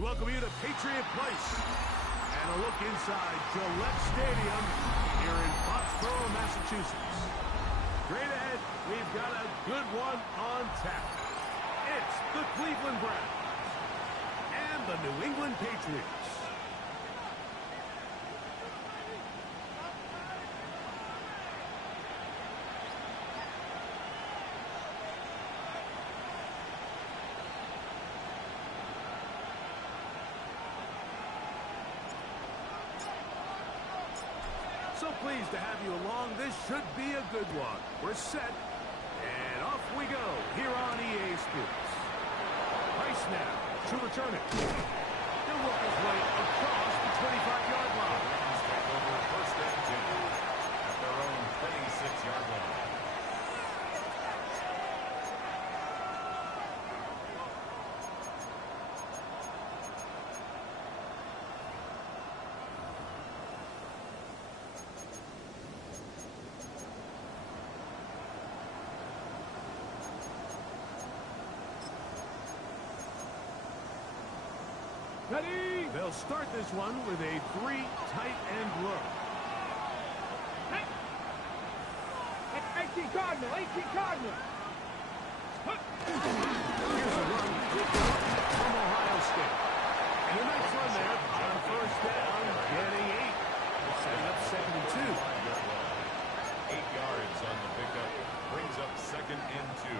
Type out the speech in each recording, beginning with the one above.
We welcome you to Patriot Place and a look inside Gillette Stadium here in Foxborough, Massachusetts. Straight ahead, we've got a good one on tap. It's the Cleveland Browns and the New England Patriots. So pleased to have you along. This should be a good one. We're set, and off we go here on EA Sports. Price now to return it. He'll work his way across the 25-yard line. Rams take over first and 10 at their own 26-yard line. Ready? They'll start this one with a 3 tight end look. Hey! 18 Cardinal, 18 Cardinal. Here's a run from Ohio State. And a nice run there on first down, getting 8. Setting up 2nd and 2. 8 yards on the pickup. Brings up 2nd and 2.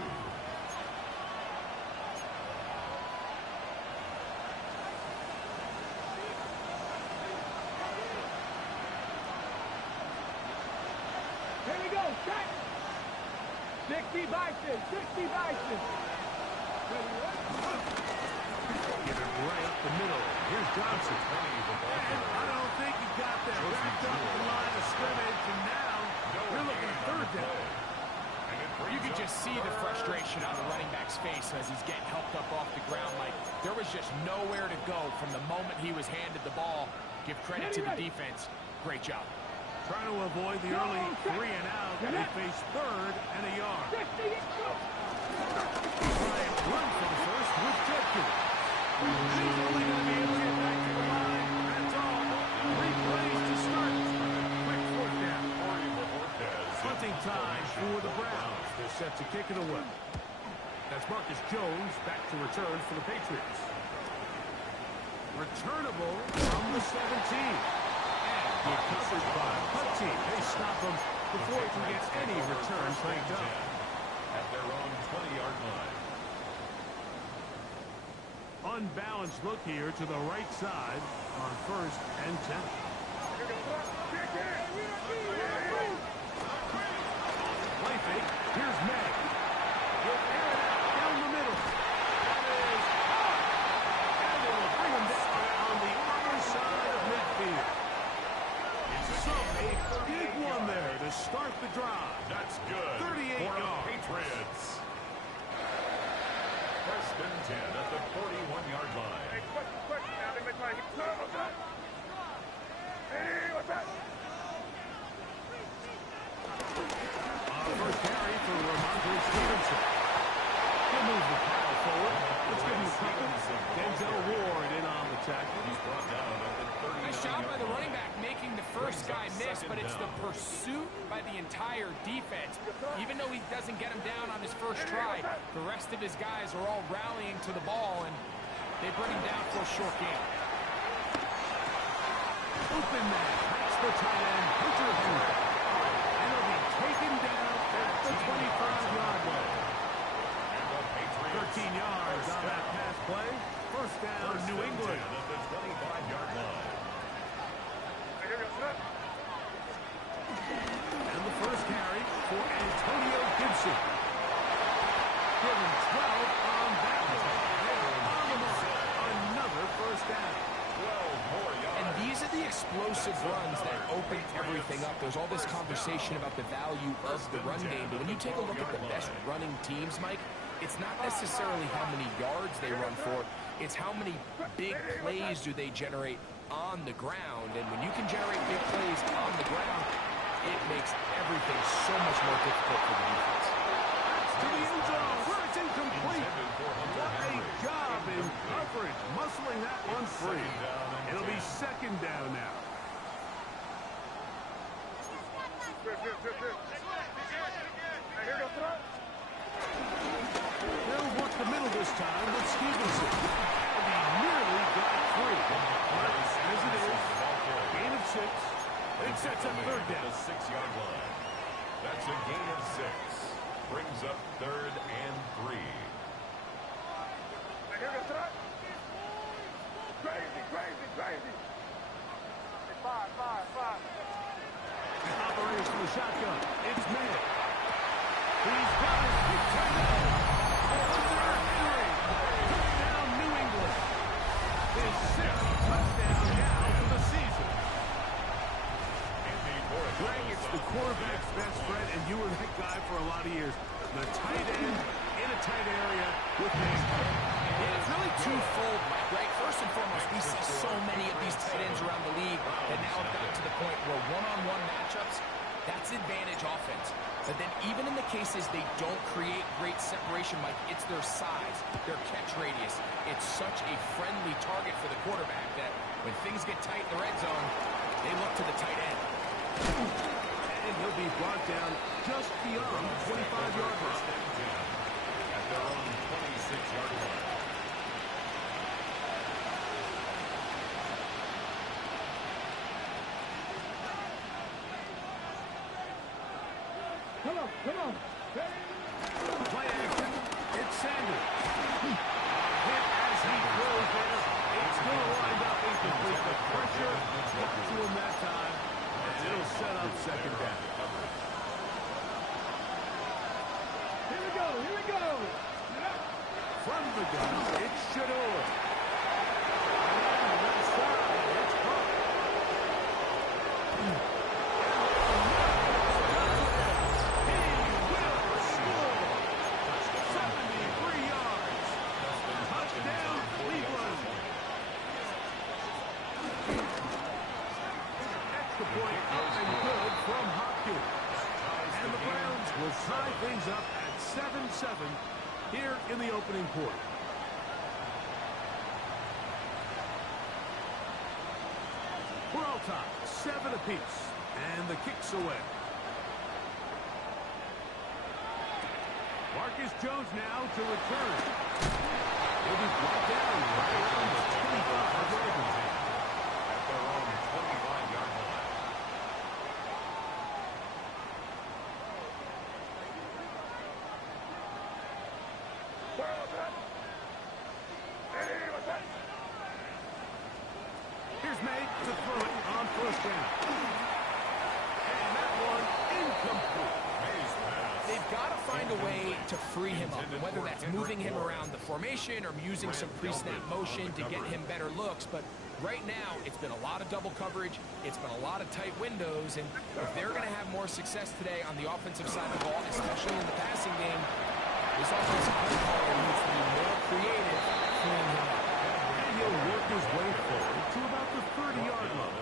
Here we go, check. 60 Bison, 60 Bison. Get it right up the middle. Here's Johnson. And I don't think he got that wrapped up the line of scrimmage, and now we're looking at 3rd down. You could just see the frustration on the running back's face as he's getting helped up off the ground. Like, there was just nowhere to go from the moment he was handed the ball. Give credit to the defense. Great job. Trying to avoid the early 3 and out. They face 3rd and a yard. Bryant run from first with Judkins. He's only going to be able to get back to the line. That's all. 3 plays to start. Quick 4th down. Hunting time for the Browns. They're set to kick it away. That's Marcus Jones back to return for the Patriots. Returnable from the 17. Good coverage by Hutchie. They stop him before he can get any return cranked up. At their own 20-yard line. Unbalanced look here to the right side on 1st and 10. Play fake. Here's May. He'll air it out down the middle. That is hot. And it'll bring him down on the other side of midfield. So a big one there to start the drive. That's good. 38 for the yards. Patriots. First and 10 at the 41-yard line. First carry for Ramondre Stevenson. He'll move the pile forward. Let's give him a couple. Denzel Ward in on the tackle. He's brought down at the 39-yard line. Nice job by the running back making the first guy miss, but it's the pursuit by the entire defense. Even though he doesn't get him down on his first try, the rest of his guys are all rallying to the ball, and they bring him down for a short game. Open man. That's the tight end, Hunter Henry. And he'll be taken down at the 25-yard line. 13 yards on that pass play. First down, New England. At the 25-yard line. And the first carry for Antonio Gibson. Give him 12 on that one. On the mark. Another first down. 12 more yards. And these are the explosive runs that open everything up. There's all this conversation about the value of the run game, but when you take a look at the best running teams, Mike, it's not necessarily how many yards they run for, it's how many big plays do they generate on the ground. And when you can generate big plays on the ground, it makes everything so much more difficult for the defense. to the end zone, where it's incomplete. What a job in coverage, muscling that one free. It'll be second down now. They'll work the middle this time with Stevenson. And he nearly got free. But as it is, gain of 6. It sets up third down. The 6-yard line. That's a gain of 6. Brings up 3rd and 3. Crazy. 5. Operates from the shotgun. It's May. He's got his big tight end. Henry. Touchdown, New England. His 6th touchdown now for the season. Greg, it's the quarterback's best friend, and you were that guy for a lot of years. The tight end in a tight area with his. Yeah, it's really twofold, Mike, right? First and foremost, we see so many of these tight ends around the league that now have gotten to the point where one-on-one matchups, that's advantage offense. But then even in the cases they don't create great separation, Mike, it's their size, their catch radius. It's such a friendly target for the quarterback that when things get tight in the red zone, they look to the tight end. And he'll be brought down just beyond the 25-yard line. At their own 26-yard line. Come on. Play action. It's Sanders. Hit as he throws there. It's going to wind up incomplete. The pressure got to him that time, and it'll set up second down. Here we go. From the gun, it's Showdown. On the left side, it's Hunt. Tie things up at 7-7 here in the opening quarter. We're all tied, 7 apiece, and the kick's away. Marcus Jones now to return. He'll be brought down right around the 25-yard line. At their own 25-yard line. Here's May to throw it on first down. And that one incomplete. They've got to find a way to free him up, whether that's moving him around the formation or using some pre-snap motion to get him better looks. But right now, it's been a lot of double coverage. It's been a lot of tight windows. And if they're going to have more success today on the offensive side of the ball, especially in the passing game, this offensive play caller needs to be more creative, freeing him up. And he'll work his way forward to about the 30-yard line.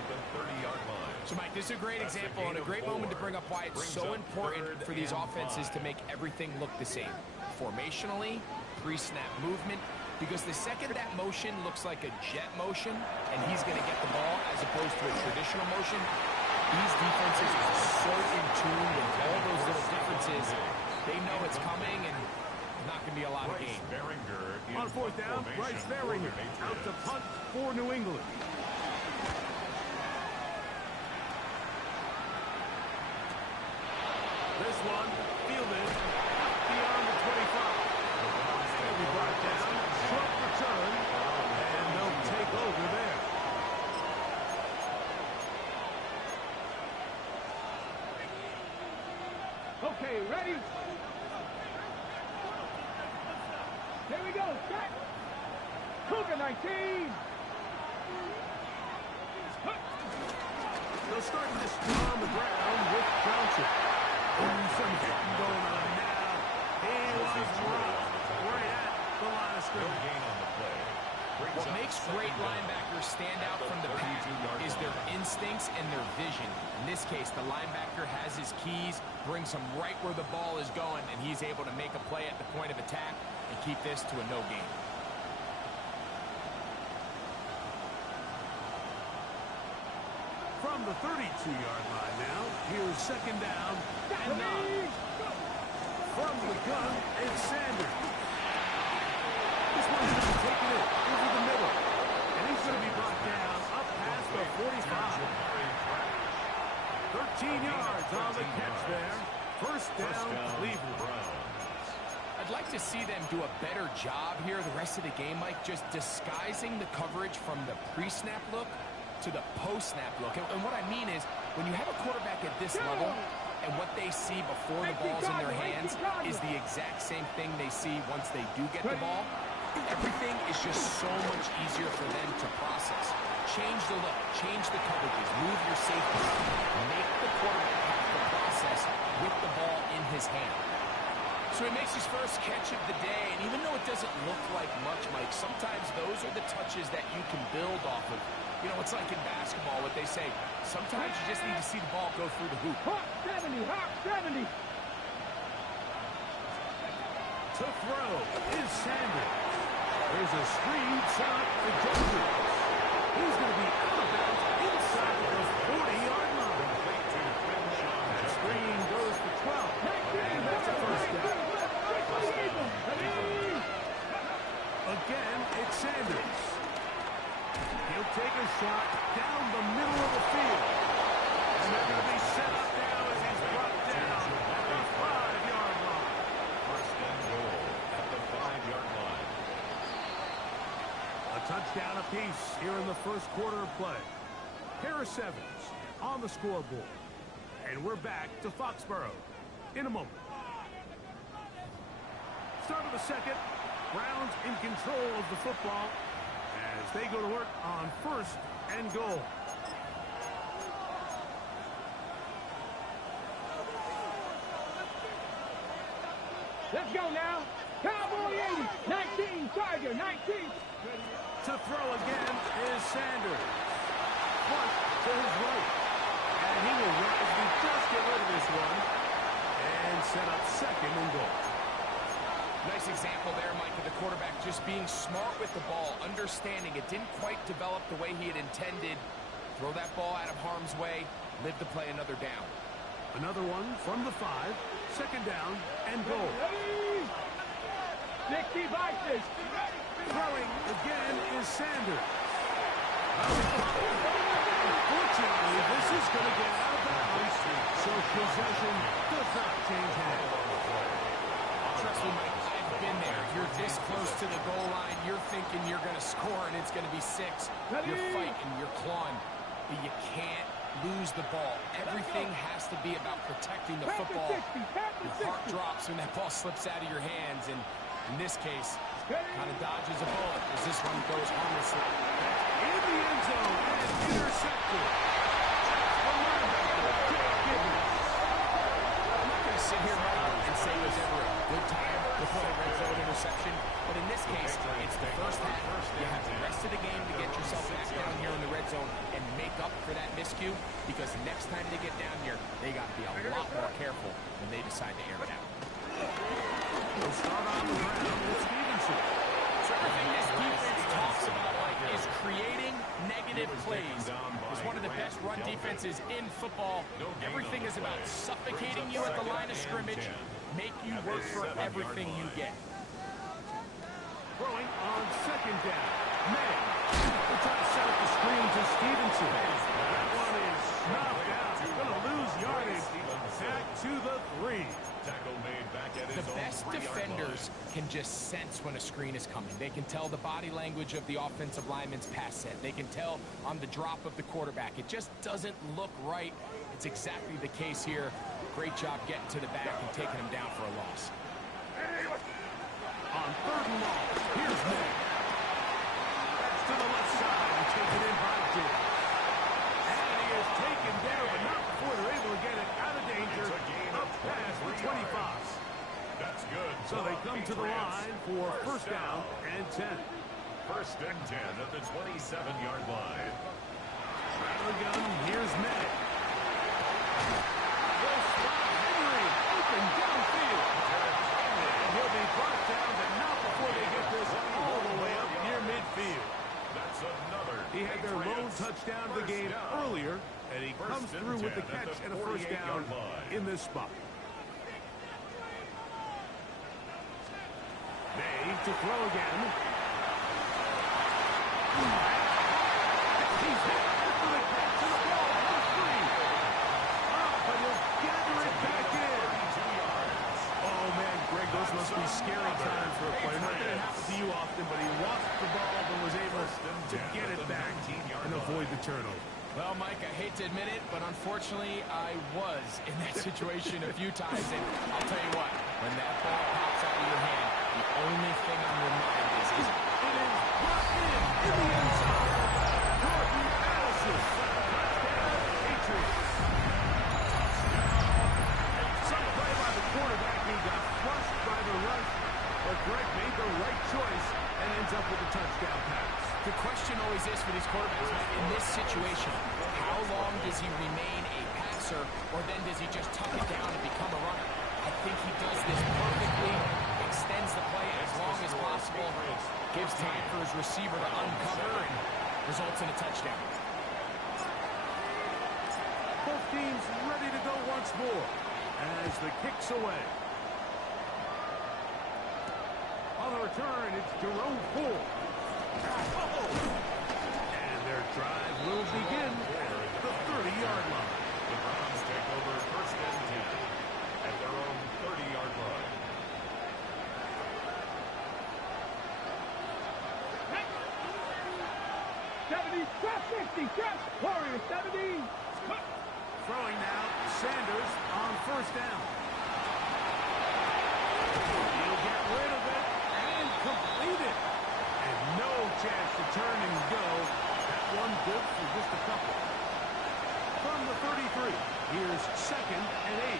So, Mike, this is a great example and a great moment to bring up why it's so important for these offenses to make everything look the same. Formationally, pre-snap movement, because the second that motion looks like a jet motion and he's going to get the ball as opposed to a traditional motion, these defenses are so in tune with all those little differences. They know it's coming and there's not going to be a lot of gain. On fourth down, Bryce Beringer out to punt for New England. This one fielded out beyond the 25. He'll be brought down, short return, and they'll take over there. Okay, ready? Here we go, set! Cougar 19! They'll start this on the ground with Johnson. Some hitting going on now. He was right at the line of scrimmage. Gain on the play. Brings What up makes second great down. linebackers stand out from the pack is their instincts and their vision. In this case, the linebacker has his keys, brings him right where the ball is going, and he's able to make a play at the point of attack and keep this to a no gain. From the 32-yard line now, here's second down and 9. From the gun, it's Sanders. This one's going to be taken in over the middle. And he's going to be brought down up past the 45. 13 yards on the catch there. First down, Cleveland Browns. I'd like to see them do a better job here the rest of the game, Mike, just disguising the coverage from the pre-snap look to the post-snap look. And what I mean is, when you have a quarterback at this level, and what they see before the ball's in their hands is the exact same thing they see once they do get the ball, everything is just so much easier for them to process. Change the look, change the coverages, move your safety, make the quarterback have to process with the ball in his hand. So he makes his first catch of the day, and even though it doesn't look like much, Mike, sometimes those are the touches that you can build off of. You know, it's like in basketball, what they say, sometimes you just need to see the ball go through the hoop. Hawk 70, Hawk 70. To throw is Sanders. There's a screen shot for Joseph. He's going to be out of bounds inside the 40-yard line. That screen goes for 12. And that's a first down. Again, it's Sanders. He'll take a shot down the middle of the field. And they're going to be set up now as he's brought down at the 5-yard line. First and goal at the 5-yard line. A touchdown apiece here in the first quarter of play. Harris Evans on the scoreboard. And we're back to Foxborough in a moment. Start of the second. Browns in control of the football as they go to work on first and goal. Let's go now. Cowboy 80, 19, Tiger 19. To throw again is Sanders. Clark to his right. And he will wisely just get rid of this one and set up second and goal. Nice example there, Mike, of the quarterback just being smart with the ball, understanding it didn't quite develop the way he had intended. Throw that ball out of harm's way, live to play another down. Another one from the 5. Second down and goal. 60 boxes. Throwing again is Sanders. Unfortunately, this is going to get out of bounds, so possession does not change hands. Trust me, Mike, I've been there. You're this close to the goal line. You're thinking you're going to score, and it's going to be 6. You're fighting, you're clawing, but you can't lose the ball. Everything has to be about protecting the football. Your heart drops when that ball slips out of your hands, and in this case, kind of dodges a bullet as this one goes harmlessly. In the end zone and intercepted. I'm not going to sit here, Mike, and say there's ever a good time to throw a red zone interception, but in this case, it's the first half. You have the rest of the game to get yourself back down here in the red zone and make up for that miscue, because the next time they get down here, they got to be a lot more careful when they decide to air it out. We'll start on the ground with Stevenson. So everything this defense talks about, Mike, is creating negative plays. It's one of the best run defenses in football. Everything is about suffocating you at the line of scrimmage, make you work for everything you get. Throwing on second down. May. We're trying to set up the screen to Stevenson. That one is knocked out. He's going to lose yardage. Back to the 3. Tackle made back at his The best defenders can just sense when a screen is coming. They can tell the body language of the offensive lineman's pass set. They can tell on the drop of the quarterback. It just doesn't look right. It's exactly the case here. Great job getting to the back and taking him down for a loss. On third and long, here's May. That's to the left side and taken in by Dick. And he is taken down, but not before they're able to get it out of danger. Up past the 25. That's good. So they come to the line for first down and 10. First and 10 at the 27-yard line. Shotgun, here's Matt. Will spot Henry, open downfield. And he'll be brought down, but not before they get this all the way up near midfield. That's another. He had their lone touchdown of the game earlier, and he comes through with the catch and a first down in this spot. May to throw again. He's hit after the catch and the ball goes free. But he'll gather it back in. Oh, man, Greg, those must be scary times for a player. Not that it happens to you often, but he lost the ball and was able to get it back and avoid the turnover. Well, Mike, I hate to admit it, but unfortunately, I was in that situation a few times. And I'll tell you what, when that ball pops out of your hand, the only thing on your mind is it is brought in the end zone. Jordan Addison. Touchdown, Patriots. Some play by the quarterback. He got flushed by the rush, but Greg made the right choice and ends up with a touchdown pass. The question always is for these quarterbacks, in this situation, how long does he remain a passer, or then does he just tuck it down and become a runner? I think he does this perfectly, extends the play as long as possible, gives time for his receiver to uncover, and results in a touchdown. Both teams ready to go once more as the kick's away. On the return, it's Jerome Ford. And their drive will begin at the 30-yard line. The Browns take over first and 10 at their own 30-yard line. Warriors 70. Throwing now, Sanders on first down. He'll get rid of it and complete it. And no chance to turn and go. That one good for just a couple. From the 33, here's second and 8.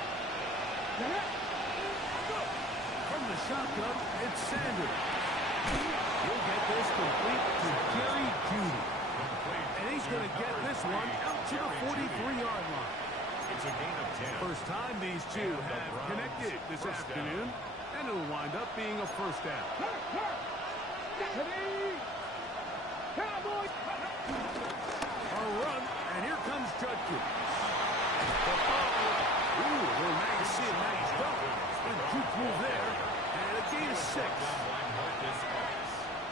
From the shotgun, it's Sanders. He'll get this complete to Jerry Jeudy. And he's going to get this one out to the 43-yard line. It's a gain of 10. First time these two have connected this afternoon, and it'll wind up being a first down. Cowboys. A run, and here comes Judkins. Ooh, well, now you see a nice bump. Good juke move there, and a gain of 6.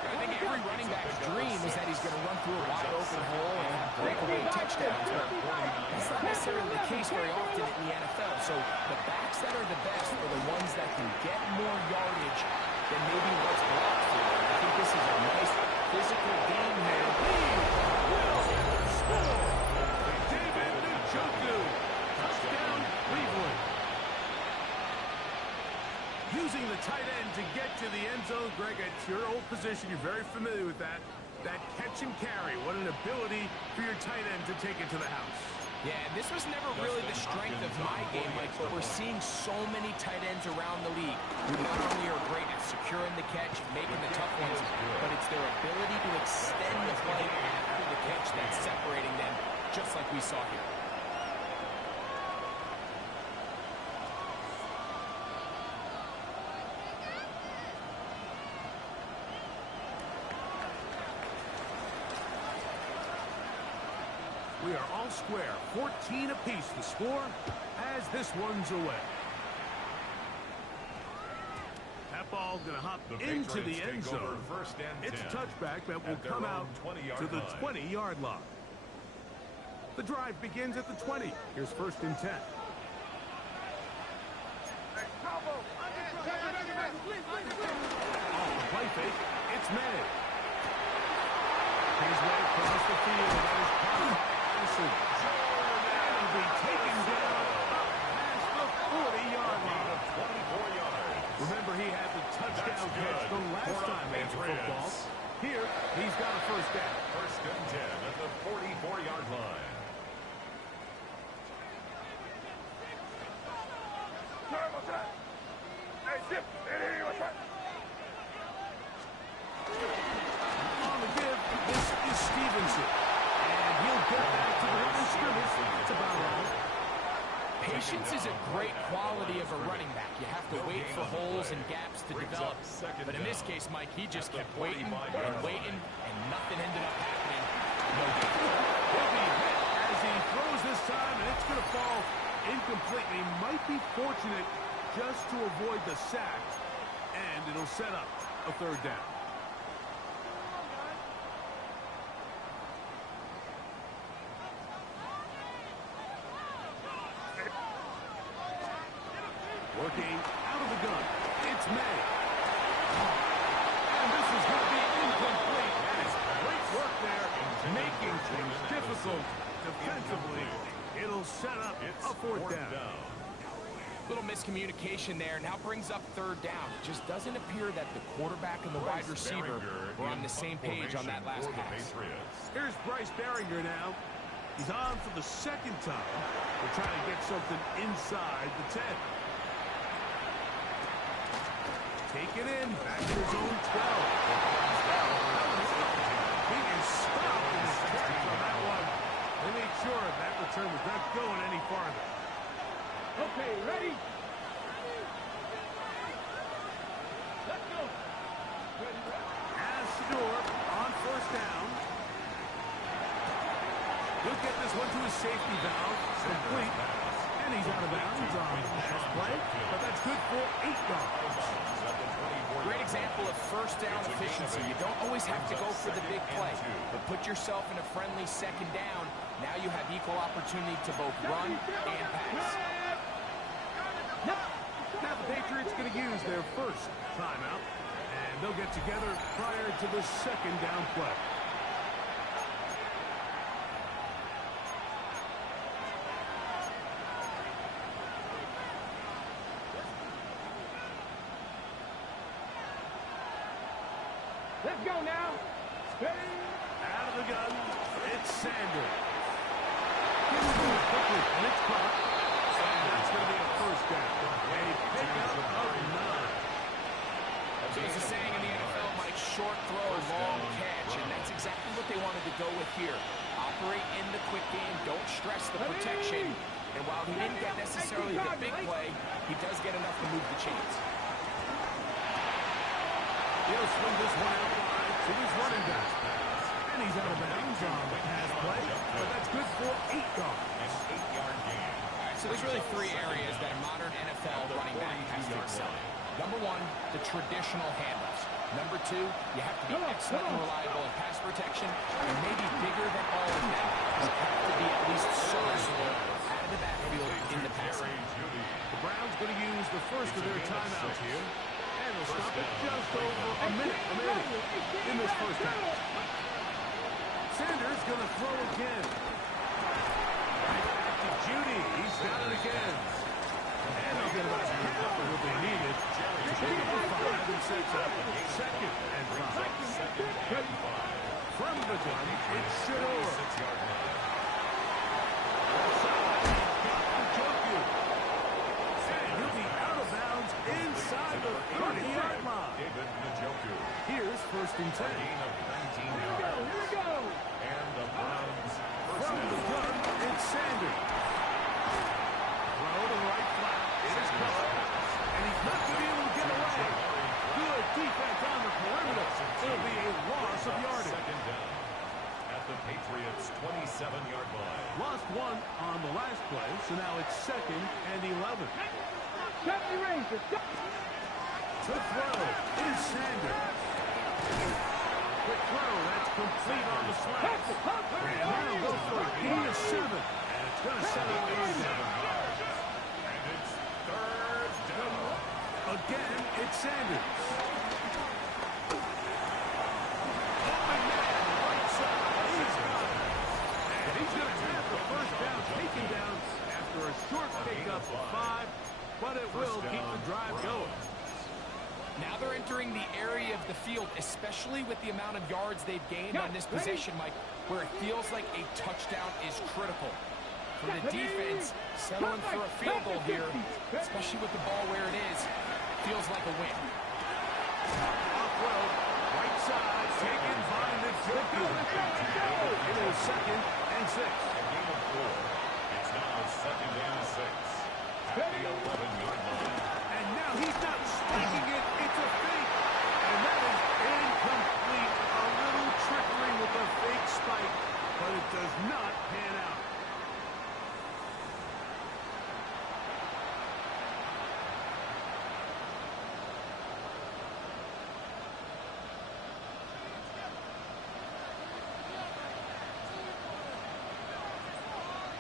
I think every running back's dream is that he's going to run through a wide open hole and break away touchdowns. But that's not necessarily the case very often in the NFL. So the backs that are the best are the ones that can get more yardage than maybe what's blocked for. I think this is a nice physical game here. David Njoku. Touchdown, Cleveland. Using the tight end to get to the end zone. Greg, it's your old position. You're very familiar with that. That catch and carry. What an ability for your tight end to take it to the house. Yeah, this was never really the strength of my game, Mike, but we're seeing so many tight ends around the league who not only are great at securing the catch, making the tough ones, but it's their ability to extend the play after the catch that's separating them, just like we saw here. We are all square. 14 apiece the score as this one's away. That ball going to hop into the end zone. It's a touchback that will come out to the 20-yard line. The drive begins at the 20. Here's first and 10. Off the play fake, it's May. His way across the field. That is caught. That'll be taken down up past the 40-yard line. 24 yards. Remember, he had the touchdown catch the last time they threw football. Here, he's got a first down. First and 10 at the 44-yard line. On Patience is a great quality of a running back. You have to wait for holes and gaps to develop. But in this case, Mike, he just kept waiting and waiting, and nothing ended up happening. No gain. He'll be hit as he throws this time, and it's going to fall incomplete. He might be fortunate just to avoid the sack, and it'll set up a third down. Working out of the gun. It's May. And this is going to be incomplete. And it's great work there, making things difficult defensively. It'll set up a fourth down. Little miscommunication there. Now brings up third down. It just doesn't appear that the quarterback and the wide receiver were on the same page on that last pass. Here's Bryce Behringer now. He's on for the second time. We're trying to get something inside the 10. Take it in, back to his own 12. He is stopped in his tracks on that one. They made sure that return was not going any farther. Okay, ready? Let's go. As Shador on first down. He'll get this one to his safety valve. Complete. And he's out of bounds on the pass play. But that's good for 8 yards. Great example of first down efficiency. You don't always have to go for the big play, but put yourself in a friendly second down. Now you have equal opportunity to both run and pass. Now the Patriots going to use their first timeout, and they'll get together prior to the second down play. Let's go now. Steady. Out of the gun, it's Sanders. He will move quickly, and it's caught. And that's going to be a first down. A pickup of 9. So it's a saying in the NFL, Mike, short throw, long catch, and that's exactly what they wanted to go with here. Operate in the quick game, don't stress the protection, and while he didn't get necessarily the big play, he does get enough to move the chains. He'll swing this one out wide to his running back. And he's out of bounds on the pass play, but that's good for 8 yards. An 8-yard gain. So there's really 3 areas that a modern NFL running back has to excel in. Number 1, the traditional handoffs. Number 2, you have to be excellent and reliable in pass protection, and maybe bigger than all of that, you have to be at least serviceable out of the backfield in the passing. The Browns going to use the first of their timeouts here. And they'll stop it just over a minute remaining in this first half. Sanders going to throw again. Right back to Judy. He's got it again. And they'll get about half of what they needed. Take it for 5 and 6 up. Second and 5. From the gun, it's Shador. Inside the 30-yard line. Here's first and 10. Here we go. And the Browns From the gun, it's Sanders. Throw to the right flat. It is caught. And he's not going to be able to get away. Good defense on the perimeter. It'll be a loss of yardage. Second down at the Patriots' 27-yard line. Lost one on the last play, so now it's second and 11. Deputy Ranger. To throw is Sanders. Quick throw, that's complete on the slant. And that'll go for a gain of 7. And it's going to set up a third down. And it's third down. Again, it's Sanders. Open man, right side. He's got it. And he's going to have the first down taken down after a short pickup of 5. But it will keep the drive going. Now they're entering the area of the field, especially with the amount of yards they've gained on this possession, Mike, where it feels like a touchdown is critical. For the defense, settling for a field goal here, especially with the ball where it is, feels like a win. Off-road, right side, taken by the Joker. It is second and 6. A gain of 4. It's now second and 6. the 11-yard line. And now he's not spiking it. It's a fake. And that is incomplete. A little trickery with a fake spike, but it does not pan out.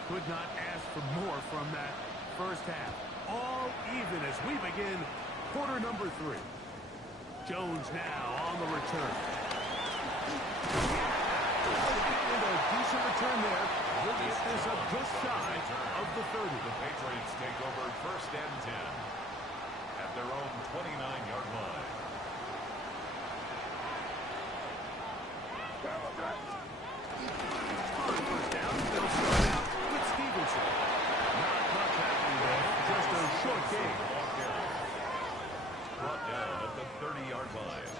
Could not ask for more from that first half. All even as we begin quarter number 3. Jones now on the return. And a decent return there. We'll get this up just shy of the 30. The Patriots take over 1st and 10 at their own 29-yard line. First down, they'll start out with Stevenson. Not much happening there, just a short game. Brought down at the 30-yard line.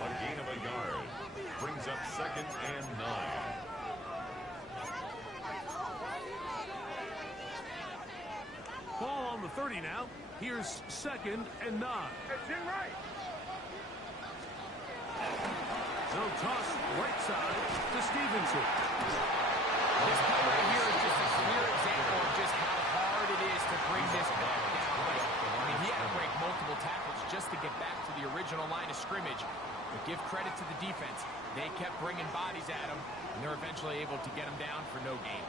A gain of a yard. Brings up 2nd and 9. Ball on the 30 now. Here's 2nd and 9. They'll toss right side to Stevenson. This play right here is just a clear example of just how hard it is to bring this back down. I mean, he had to break multiple tackles just to get back to the original line of scrimmage. But give credit to the defense. They kept bringing bodies at him, and they're eventually able to get him down for no gain.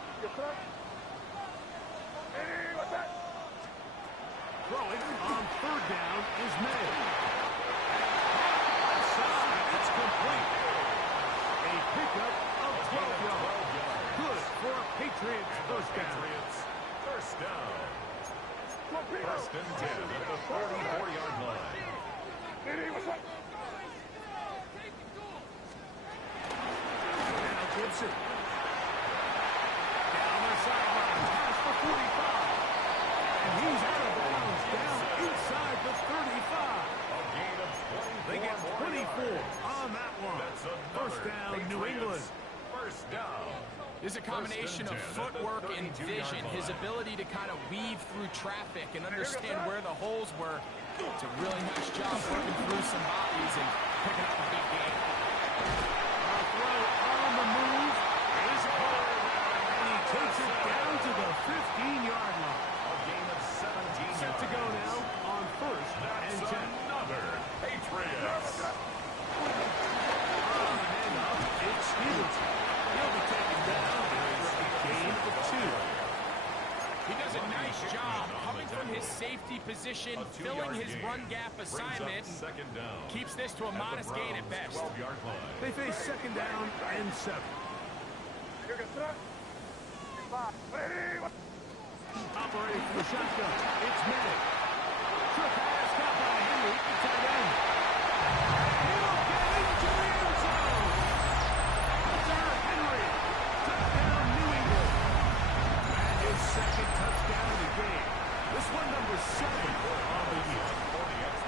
Throwing on 3rd down is made. It's complete. A pickup of 12 yards. Good for a Patriots first down. First down. 1st and 10 at the 44-yard line. Now Gibson. Down the sideline. Past the 45. And he's out of bounds. Down inside the 35. A gain of 24. They get 24 on that one. First down, New England. First down. There's a combination of footwork and vision. His ability to kind of weave through traffic and understand where the holes were. It's a really nice job working through some bodies and picking up a big game. Throw on the move is hard. And he takes it down to the 15-yard line. A gain of 17. Set to go now on 1st and 10. Another Patriots. On the handoff, it's Stevenson. He'll be taken down after a gain of 2. He does a nice job coming from his safety position, filling his run gap assignment, Second down. keeps this to a modest gain at best. 12-yard line. They face 2nd down and 7. Operating from the shotgun, it's Manning. Trick pass caught by Henry, the tight end. He'll get into the end zone. Derrick Henry, touchdown New England. And his 2nd touchdown of the game. This one number 7 on the year.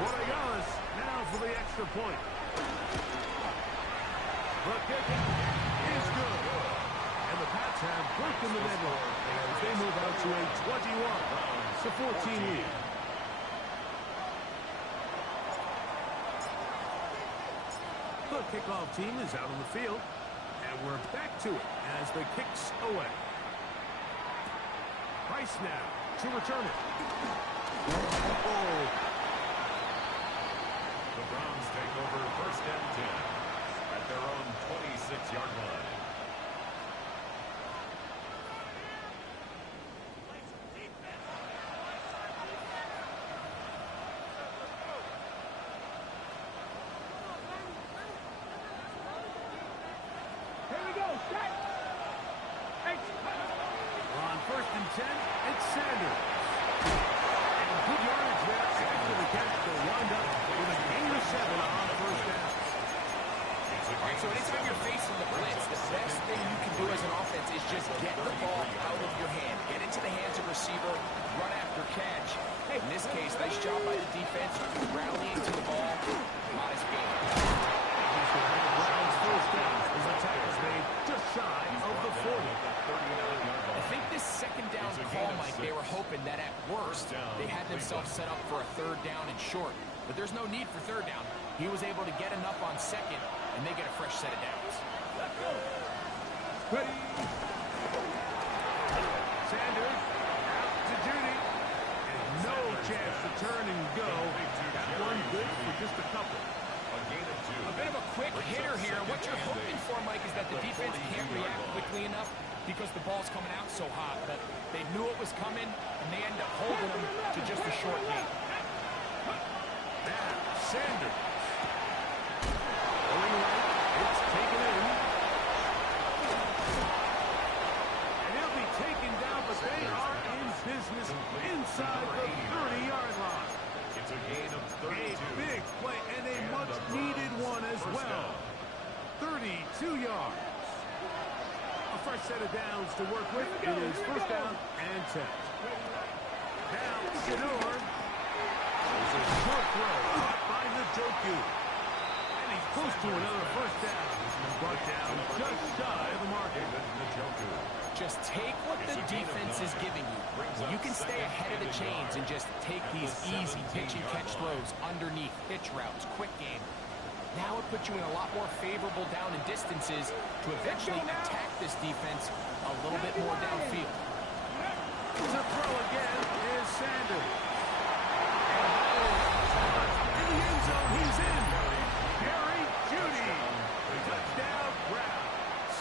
Borregas now for the extra point. The kick is good. And the Pats have broken the deadlock as they move out to a 21-14 lead. The kickoff team is out on the field, and we're back to it as the kick's away. Price now to return it. Oh. The Browns take over 1st and 10 at their own 26-yard line. On 1st and 10, it's Sanders. And good yardage there after the catch. They'll wind up with a gain of 7 on 1st down. So anytime you're facing the blitz, the best thing you can do as an offense is just get the ball out of your hand. Get into the hands of receiver, run after catch. In this case, nice job by the defense, rallying to the ball. Modest gain. The Browns' first down as the tackle's made just shy of the 40. I think this 2nd down call, Mike, They were hoping that at worst, they had themselves set up for a third down and short. But there's no need for third down. He was able to get enough on second, and they get a fresh set of downs. Let's go. Ready. Sanders out to Judy. And no chance to turn and go. That one good for just a couple. A bit of a quick hitter here. What you're hoping for, Mike, is that the defense can't react quickly enough because the ball's coming out so hot. But they knew it was coming, and they end up holding them to just a short game. Now, Sanders. Going right. It's taken in. And he'll be taken down, but they are in business inside the 30-yard line. It's a gain of 32. A big play and a much-needed one as well. 32 yards. A fresh set of downs to work with. It is first down and 10. Now, Shador. There's a short throw caught by Njoku. And he's close to another first down. Brought down just shy of the mark. Just take what the defense is giving you. You can stay ahead of the chains and just take these easy pitch-and-catch throws underneath, pitch routes, quick game. Now it puts you in a lot more favorable down and distances to eventually attack this defense a little bit more downfield. To throw again is Sanders. And in the end zone, he's in. Jerry Jeudy. Touchdown, Browns.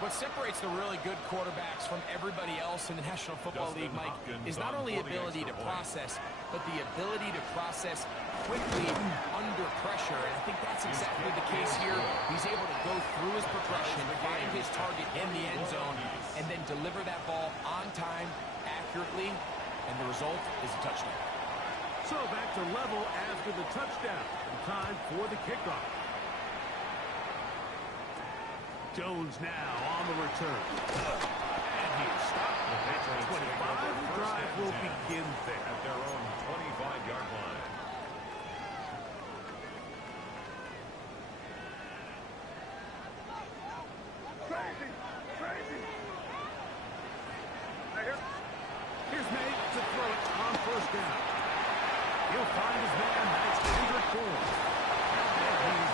What separates the really good quarterbacks from everybody else in the National Football League, Mike, is not only ability to process, but the ability to process quickly under pressure. And I think that's exactly the case here. He's able to go through his progression, find his target in the end zone, and then deliver that ball on time, accurately, and the result is a touchdown. So back to level after the touchdown. Time for the kickoff. Jones now on the return. And he stopped at 25. The drive will begin there. At their own 25-yard line. Crazy. Here's May to throw it on first down. He'll find his man. That's Kendrick Bourne. And he's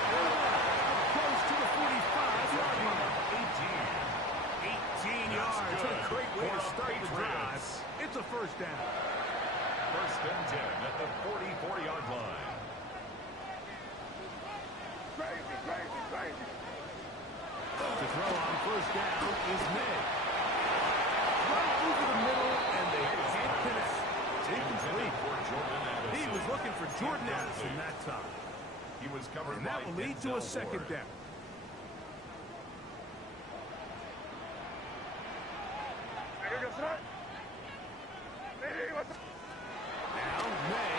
close to the 45-yard line. 18 yards. A great way to start the drive. It's a first down. First and 10 at the 44-yard line. Crazy. To throw on first down is May. Right over the middle, and they can't connect. Incomplete. He was looking for Jordan Addison that time. He was covered, And that will lead to a second down. Now May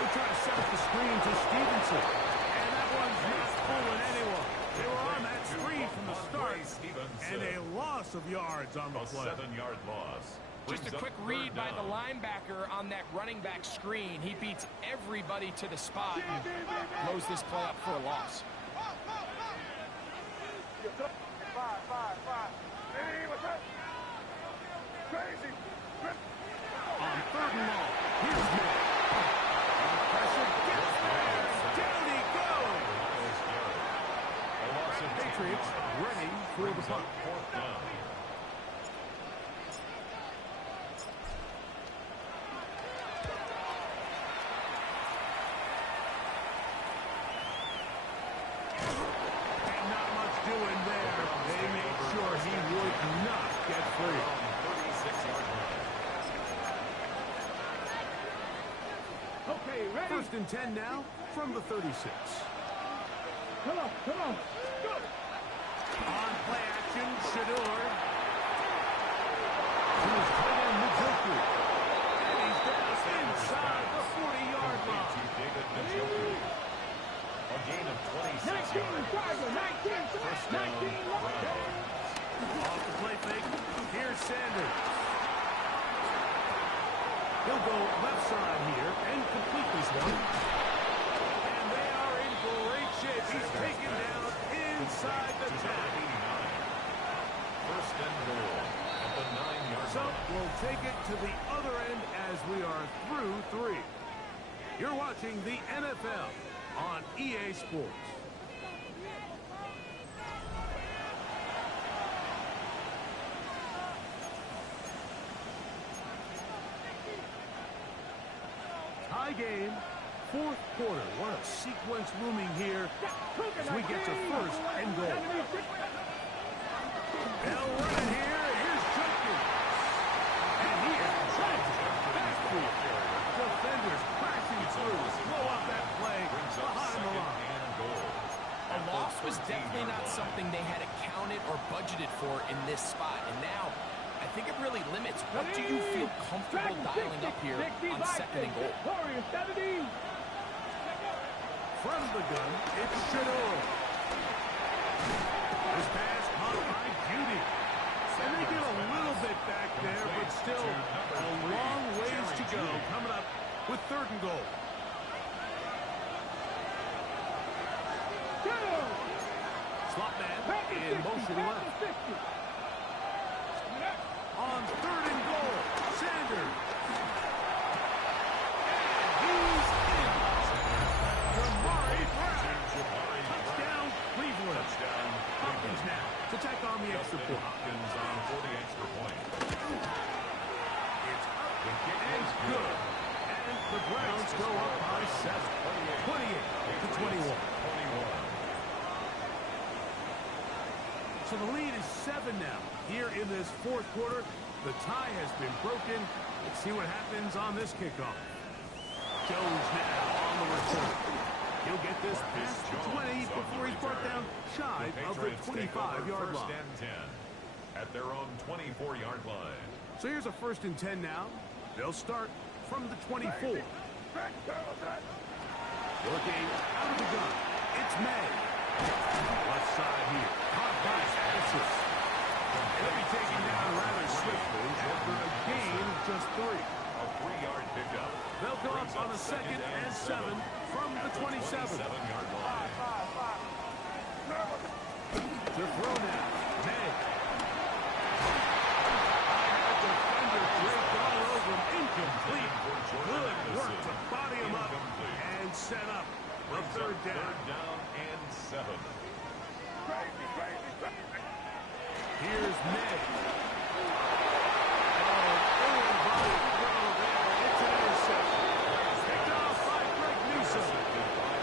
will try to set up the screen to Stevenson. And that one's not fooling anyone. They were on that screen from the start. And a loss of yards on the play. 7-yard loss. Just a quick read by the linebacker on that running back screen. He beats everybody to the spot and blows this play up for a loss. On third and long, here's May. Pressure gets there. Down he goes. Patriots ready for the punt. Fourth down. And not much doing there. They made sure he would not get free. 36-yard line. Okay, ready? First and 10 now from the 36. Come on. Go. On play action, Shador. Here's tight end Njoku. And he's down inside the 40-yard line. David Njoku. A gain of 26 yards. 19 Off the play fake. Here's Sanders. He'll go left side here and complete this one. And they are in great shape. He's taken down inside the 10. First and goal. So we'll take it to the other end as we are through 3. You're watching the NFL on EA Sports. Tie game, 4th quarter. What a sequence looming here as we get to 1st and goal. They'll run it here. Here's Jenkins. And he is trapped. Backfield. Defenders crashing through. Blow up that play behind the line. A loss was definitely not something they had accounted or budgeted for in this spot. And now, I think it really limits what do you feel comfortable dialing up here on 2nd and goal. From the gun, it's Showdown. This pass caught by Judy. And they get a little bit back there, but still a long ways to go. Coming up with 3rd and goal. Slot man in motion left. On 3rd and goal, Sanders. And he's in. Jamari Brown. Touchdown, Cleveland. Hopkins now to take on the extra point. Hopkins on for the extra point. It's up and good. And the Browns go up by 7. 28-21. So the lead is 7 now. Here in this 4th quarter, the tie has been broken. Let's see what happens on this kickoff. Jones now on the return. He'll get this past the 20 before he's brought down shy of the 25-yard line. 1st and 10 at their own 24-yard line. So here's a 1st and 10 now. They'll start from the 24. Working out of the gun. It's May. Left side here. Caught by Addison. They'll be taken down rather swiftly after a gain of just 3. A 3-yard pickup. They'll go up on a 2nd and 7 from the 27. 27-yard line. To throw now. May. Defender draped all over him. Incomplete. Good work to body him up and set up for 3rd down. 3rd down and 7. Here's May.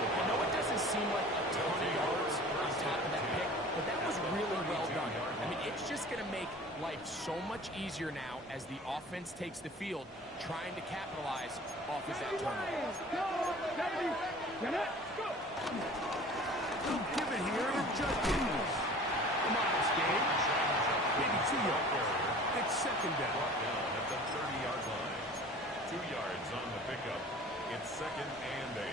I know it doesn't seem like a ton of yards on top of that pick, but that was really well done. I mean, it's just going to make life so much easier now as the offense takes the field, trying to capitalize off of that turnover. They'll give it here to Jenkins. Come on, this game. Maybe 2 yards. It's 2nd down. At the 30-yard line. 2 yards on the pickup. It's 2nd and 8.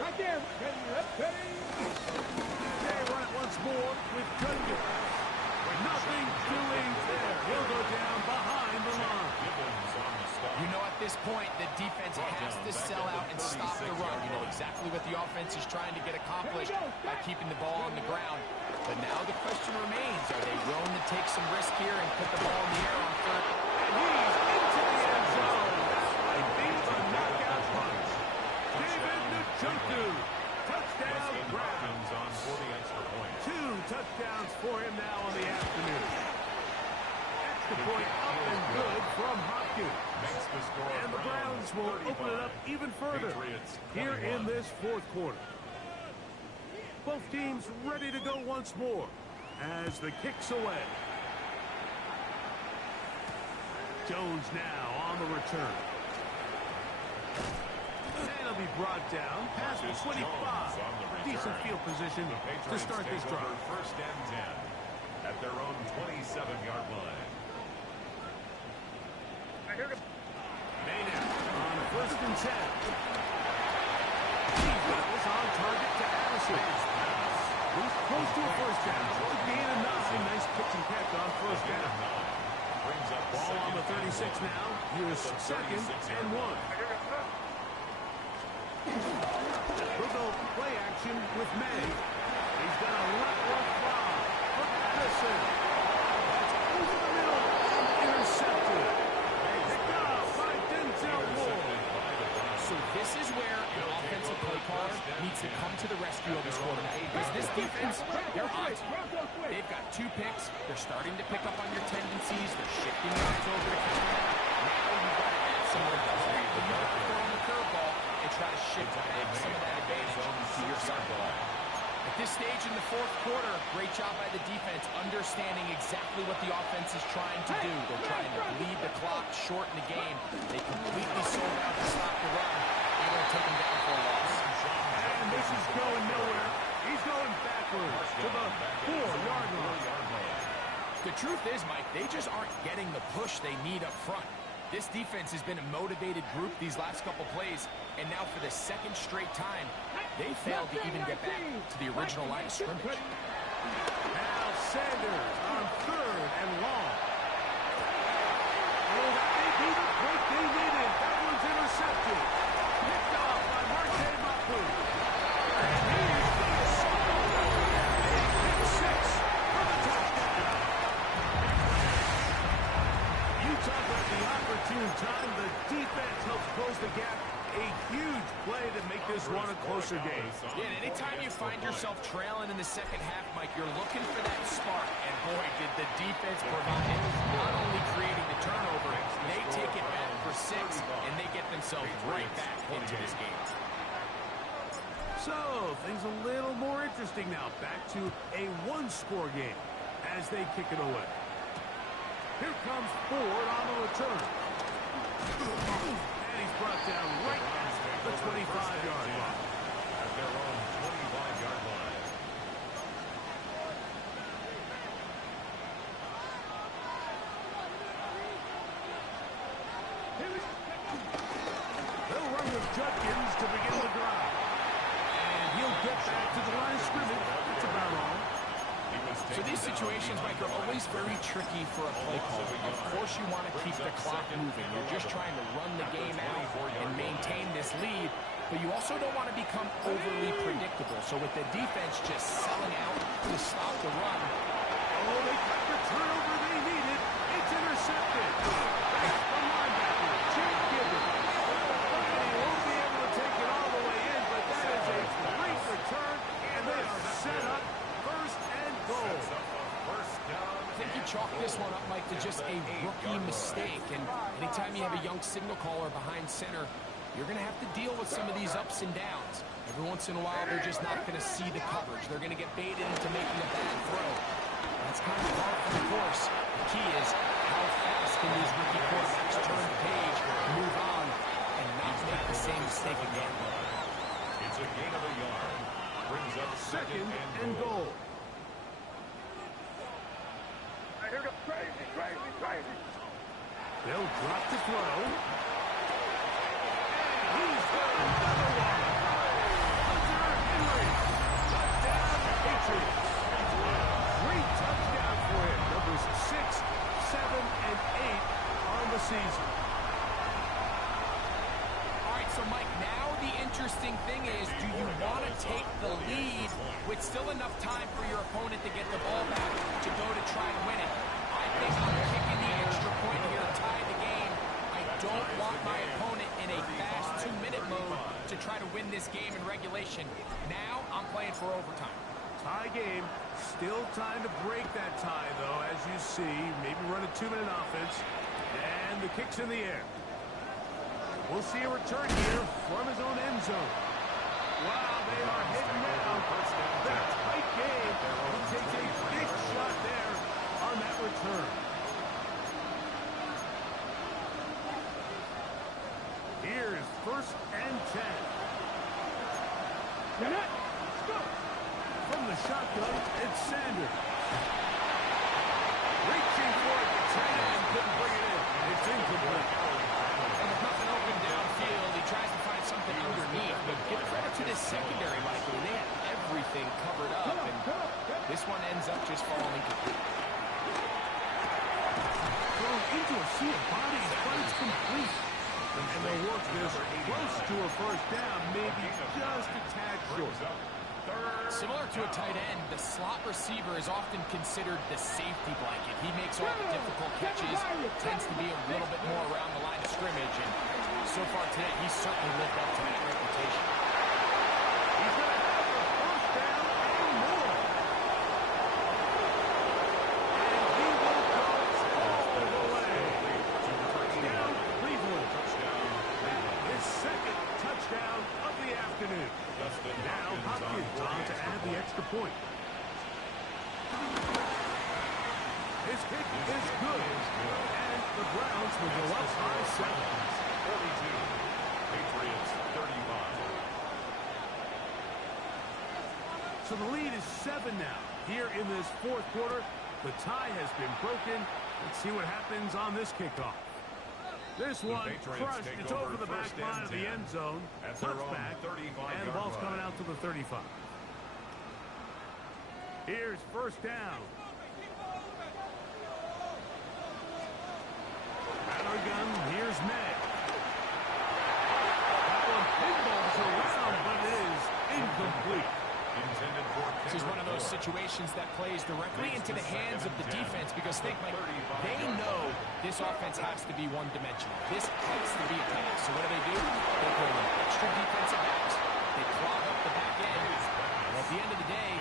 Right there. They run it once more with Gundy. Nothing doing there. He'll go down behind the line. You know, at this point, the defense has to sell out and stop the run. You know exactly what the offense is trying to get accomplished by keeping the ball on the ground. But now the question remains, are they willing to take some risk here and put the ball in the air on 3rd? And he's into the end zone. I think a knockout punch. David Njoku. Touchdown, Browns. On for the extra point. 2 touchdowns for him now on the afternoon. Extra point up and good from Hopkins. Makes the score. And the Browns will open it up even further here in this 4th quarter. Both teams ready to go once more as the kick's away. Jones now on the return. And he'll be brought down past the 25. Decent field position to start this drive. 1st and 10 at their own 27-yard line. May now on 1st and 10. He's got this on target to Addison. He's close to a 1st down. Gain of 9. Nice pitch and catch on 1st down. Ball on the 36 now. Here's 2nd and 1. We'll go play action with May. He's got a passing. That's over the middle and intercepted. Picked up by Denzel Ward. So this is where an offensive play caller needs to come to the rescue of his quarterback. Because this defense, they're on to you. They've got 2 picks. They're starting to pick up on your tendencies. They're shifting routes over to counter. Now you've got to add some more volume. You have to throw on the curveball and try to shift back some of that advantage to your side. At this stage in the 4th quarter, great job by the defense understanding exactly what the offense is trying to do. They're trying to bleed the clock, shorten the game. They completely sold out to stop the run. They're going to take them down for a loss. And this is going nowhere. He's going backwards to the 4-yard line. The truth is, Mike, they just aren't getting the push they need up front. This defense has been a motivated group these last couple plays, and now for the 2nd straight time, they failed to even get back to the original line of scrimmage. Now Sanders on 3rd and long. Oh, that may be the break they needed. That one's intercepted. Picked off by Marquez Mapu. And he's going to score. A pick 6 for the touchdown. You talk about the opportune time. The defense helps close the gap. A huge play to make this one a closer game. Yeah, and anytime you find yourself trailing in the 2nd half, Mike, you're looking for that spark. And boy, did the defense provide it. Not only creating the turnover, they take it back for 6, and they get themselves right back into this game. So, things a little more interesting now. Back to a 1-score game as they kick it away. Here comes Ford on the return. And he's brought down right at the 25-yard line. At their own 25-yard line. They'll run with Judkins to begin the drive. And he'll get back to the line of scrimmage. That's about all. So these situations, Mike, are always very tricky for a play caller. Of course you want to keep the clock moving. You're just trying to run the game out and maintain this lead, but you also don't want to become overly predictable. So with the defense just selling out to stop the run. Oh, they got the turnover they needed. It's intercepted. That's the linebacker, Jim Gibbons. And he won't be able to take it all the way in, but that is a great return, and they are set up. 1st and goal. I think you chalk this one up, Mike, to just a rookie mistake. And anytime you have a young signal caller behind center, you're going to have to deal with some of these ups and downs. Every once in a while, they're just not going to see the coverage. They're going to get baited into making a bad throw. That's kind of part of the course. The key is how fast can these rookie quarterbacks turn the page, move on, and not make the same mistake again. It's a gain of a yard. Brings up 2nd and goal. Here goes crazy. They'll drop the throw. And he's got another one. Hunter Henry. Touchdown, Patriots. Great touchdown for him. Numbers 6, 7, and 8 on the season. All right, so Mike, now the interesting thing is, do you want to take the lead with still enough time for your opponent to get the ball back to go to try to win it? I think I'm kicking the extra point here to tie the game. I don't want my opponent in a fast 2-minute mode to try to win this game in regulation. Now I'm playing for overtime. Tie game. Still time to break that tie, though, as you see. Maybe run a 2-minute offense. And the kick's in the air. We'll see a return here from his own end zone. Wow, they are hitting now. That tight game. He takes a big shot there on that return. Here is 1st and 10. Let's go. From the shotgun, it's Sanders. Reaching for it, the tight end couldn't bring it in. It's incomplete. And with nothing open downfield, he tries to find something underneath. But give credit to this secondary, Michael. They had everything covered up, and this one ends up just falling complete. Thrown into a sea of bodies, but it's complete. And they'll work this close to a 1st down, maybe just a tad short. third. Similar to a tight end, the slot receiver is often considered the safety blanket. He makes all the difficult catches, tends to be a little bit more around the line of scrimmage, and so far today, he's certainly lived up to that reputation. He's going to have the first down and more. And he will go all the way. Touchdown, Cleveland. His second touchdown of the afternoon. Now Hopkins on to add the extra point. His kick is good. And the Browns will go up by 7. 42. Patriots 35. So the lead is 7 now. Here in this fourth quarter, the tie has been broken. Let's see what happens on this kickoff. This one crushed. It's over the back line of the end zone. Touchback. And the ball's coming out to the 35. Here's first down. Battery gun. Here's May. That one pinballs around, but it is incomplete. This is one of those situations that plays directly into the hands of the defense because think, Mike, they know this offense has to be one-dimensional. This has to be a pass. So what do? They bring in extra defensive backs. They clog up the back end. And at the end of the day,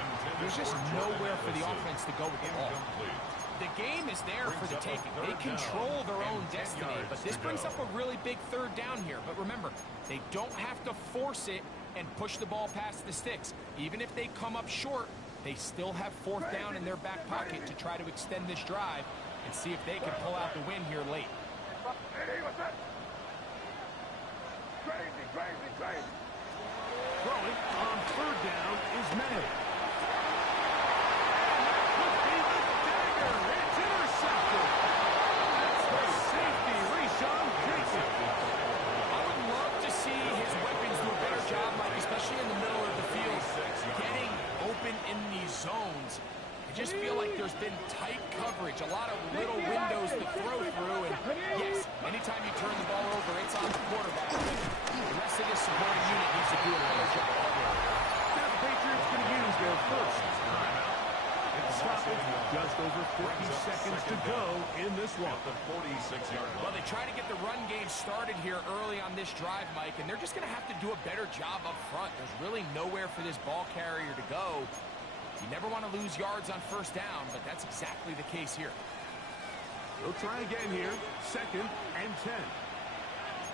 there's just nowhere for the offense to go with the ball. The game is there for the taking. They control their own destiny, but this brings up a really big third down here. But remember, they don't have to force it and push the ball past the sticks. Even if they come up short, they still have fourth down in their back pocket to try to extend this drive and see if they can pull out the win here late. Throwing on third down is May. It's intercepted. That's the safety, Rishon Jason. I would love to see his weapons do a better job, Mike, especially in the middle of the field, getting open in these zones. I just feel like there's been tight coverage, a lot of little windows to throw through, and yes, anytime you turn the ball over, it's on the quarterback. The rest of this supporting unit needs to do a better job. Now the Patriots going to use their first timeout. Stoppage with just over 50 seconds to go in this one. The 46-yard line. Well, they try to get the run game started here early on this drive, Mike, and they're just going to have to do a better job up front. There's really nowhere for this ball carrier to go. You never want to lose yards on first down, but that's exactly the case here. They'll try again here. 2nd and 10.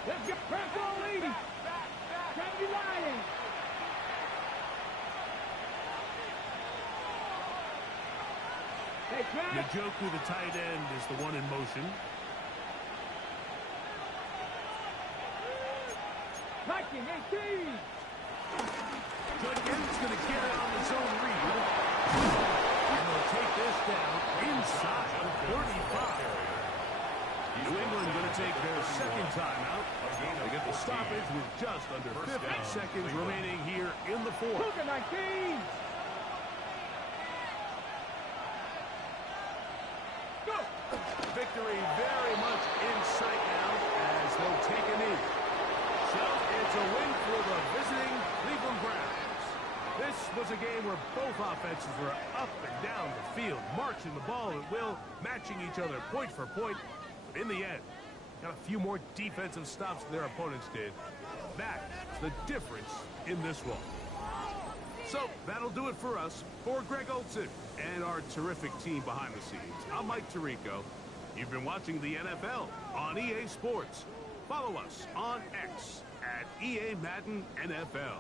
Let's get press on, lady. Try to be lying. Hey, Njoku, the tight end, is the one in motion. Liking 18. Judkins going to get it on the zone read. And they'll take this down inside the 35. New England going to take their second timeout. They get the stoppage with just under 50 seconds remaining here in the fourth. Look at 19. Go. Victory very much in sight now as they'll take a knee. So it's a win for the visiting Cleveland Browns. This was a game where both offenses were up and down the field, marching the ball at will, matching each other point for point. But in the end, got a few more defensive stops than their opponents did. That's the difference in this one. So that'll do it for us. For Greg Olson and our terrific team behind the scenes, I'm Mike Tirico. You've been watching the NFL on EA Sports. Follow us on X at EA Madden NFL.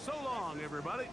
So long, everybody.